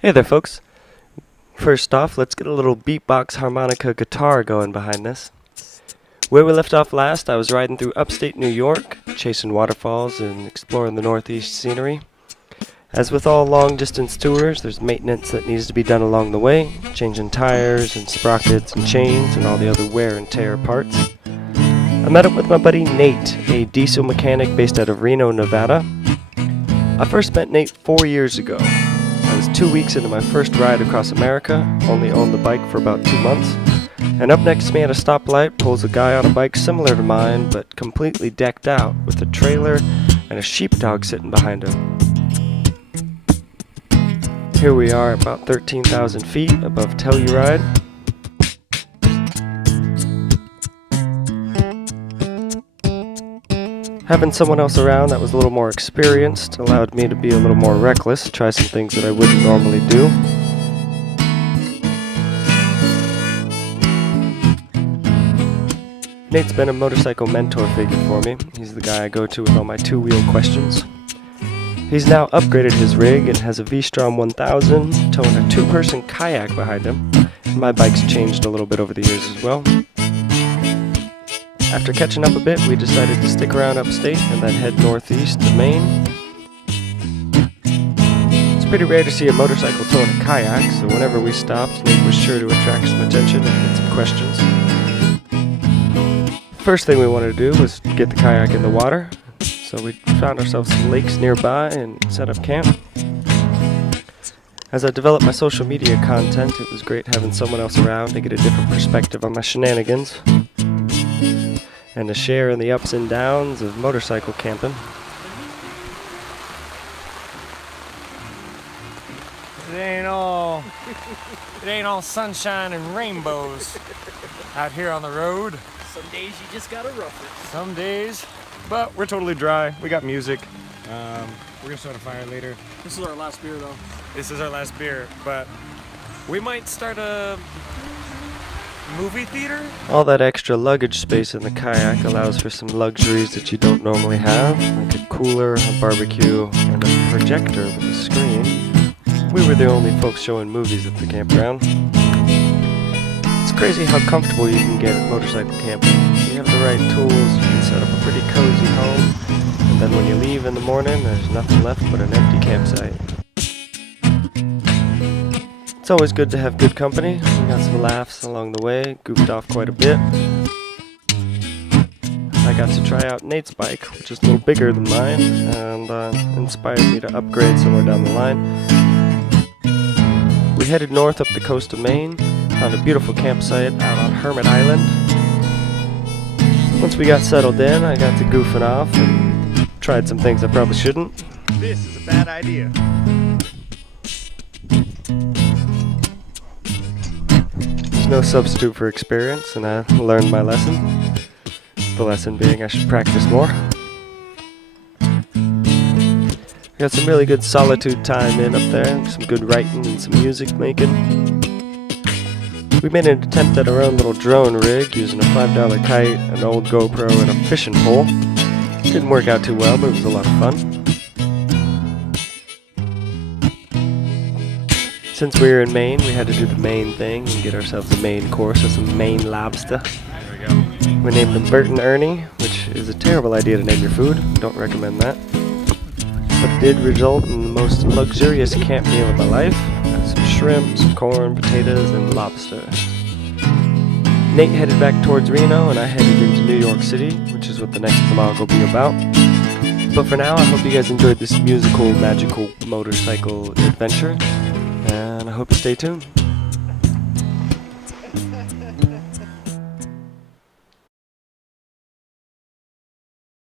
Hey there, folks. First off, let's get a little beatbox harmonica guitar going behind this. Where we left off last, I was riding through upstate New York, chasing waterfalls and exploring the northeast scenery. As with all long-distance tours, there's maintenance that needs to be done along the way, changing tires and sprockets and chains and all the other wear and tear parts. I met up with my buddy Nate, a diesel mechanic based out of Reno, Nevada. I first met Nate 4 years ago. I was 2 weeks into my first ride across America, only owned the bike for about 2 months, and up next to me at a stoplight pulls a guy on a bike similar to mine, but completely decked out, with a trailer and a sheepdog sitting behind him. Here we are about 13,000 feet above Telluride. Having someone else around that was a little more experienced allowed me to be a little more reckless, try some things that I wouldn't normally do. Nate's been a motorcycle mentor figure for me. He's the guy I go to with all my two-wheel questions. He's now upgraded his rig and has a Vstrom 1000 towing a two-person kayak behind him. My bike's changed a little bit over the years as well. After catching up a bit, we decided to stick around upstate and then head northeast to Maine. It's pretty rare to see a motorcycle towing a kayak, so whenever we stopped, Nate was sure to attract some attention and get some questions. First thing we wanted to do was get the kayak in the water, so we found ourselves some lakes nearby and set up camp. As I developed my social media content, it was great having someone else around to get a different perspective on my shenanigans and to share in the ups and downs of motorcycle camping. It ain't all sunshine and rainbows out here on the road. Some days you just gotta rough it. Some days, but we're totally dry. We got music. We're gonna start a fire later. This is our last beer though. This is our last beer, but we might start a movie theater? All that extra luggage space in the kayak allows for some luxuries that you don't normally have, like a cooler, a barbecue, and a projector with a screen. We were the only folks showing movies at the campground. It's crazy how comfortable you can get at motorcycle camping. If you have the right tools, you can set up a pretty cozy home, and then when you leave in the morning, there's nothing left but an empty campsite. It's always good to have good company. We got some laughs along the way, goofed off quite a bit. I got to try out Nate's bike, which is a little bigger than mine, and inspired me to upgrade somewhere down the line. We headed north up the coast of Maine, found a beautiful campsite out on Hermit Island. Once we got settled in, I got to goofing off and tried some things I probably shouldn't. This is a bad idea. No substitute for experience, and I learned my lesson. The lesson being I should practice more. Got some really good solitude time in up there, some good writing and some music making. We made an attempt at our own little drone rig using a $5 kite, an old GoPro, and a fishing pole. Didn't work out too well, but it was a lot of fun. Since we were in Maine, we had to do the Maine thing and get ourselves a Maine course of some Maine lobster. There we go. We named them Bert and Ernie, which is a terrible idea to name your food. Don't recommend that. But it did result in the most luxurious camp meal of my life. Some shrimp, some corn, potatoes, and lobster. Nate headed back towards Reno, and I headed into New York City, which is what the next vlog will be about. But for now, I hope you guys enjoyed this musical, magical motorcycle adventure. And I hope you stay tuned.